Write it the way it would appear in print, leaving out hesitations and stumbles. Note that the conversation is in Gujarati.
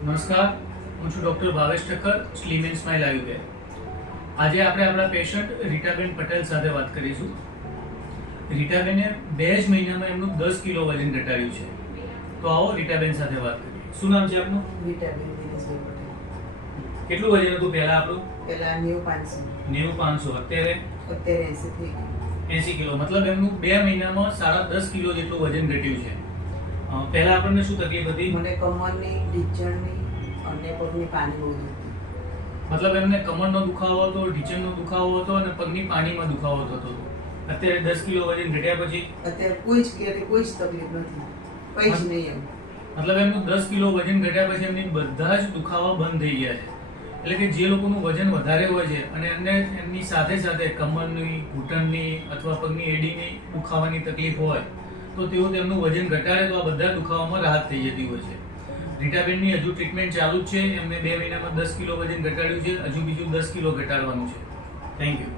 નમસ્કાર, હું છું doctor Bhavesh Thakkar, slim and smile Ayurveda. આજે આપણે આપણા પેશન્ટ રીટાબેન પટેલ સાથે વાત કરીશું. રીટાબેને 2 જ મહિનામાં એમનું 10 કિલો વજન ઘટાડ્યું છે. તો આવો રીટાબેન સાથે વાત કરીએ. શું નામ છે આપનું? રીટાબેન દિનેશભાઈ પટેલ. કેટલું વજન હતું પહેલા આપણું? પહેલા 90-500. 90-500. અત્યારે 80 થઈ ગયું. 80 કિલો. મતલબ એમનું 2 મહિનામાં 10.5 કિલો જેટલું વજન ઘટ્યું છે. પહેલા આપણને શું તકલીફ હતી? મને કમરની, ઢીંચણની અને પગની પાની બહુ દુખતી. મતલબ એમને કમરનો દુખાવો હતો, ઢીંચણનો દુખાવો હતો અને પગની પાનીમાં દુખાવો થતો હતો. અત્યારે 10 કિલો વજન ઘટ્યા પછી અત્યારે કોઈ જ તકલીફ નથી, કઈ જ નહીં એમ. મતલબ એમનું 10 કિલો વજન ઘટ્યા પછી એમની બધા જ દુખાવા બંધ થઈ ગયા છે. એટલે કે જે લોકોનું વજન વધારે હોય છે અને એમને એમની સાથે સાથે કમરની, ઘૂંટણની અથવા પગની એડીની દુખાવાની તકલીફ હોય તો તેઓ તેમનું વજન ઘટાડે તો આ બધા દુખાવામાં રાહત થઈ જતી હોય છે. રીટાબેનની હજુ ટ્રીટમેન્ટ ચાલુ જ છે. એમને 2 મહિનામાં 10 કિલો વજન ઘટાડ્યું છે. હજુ બીજું 10 કિલો ઘટાડવાનું છે. Thank you.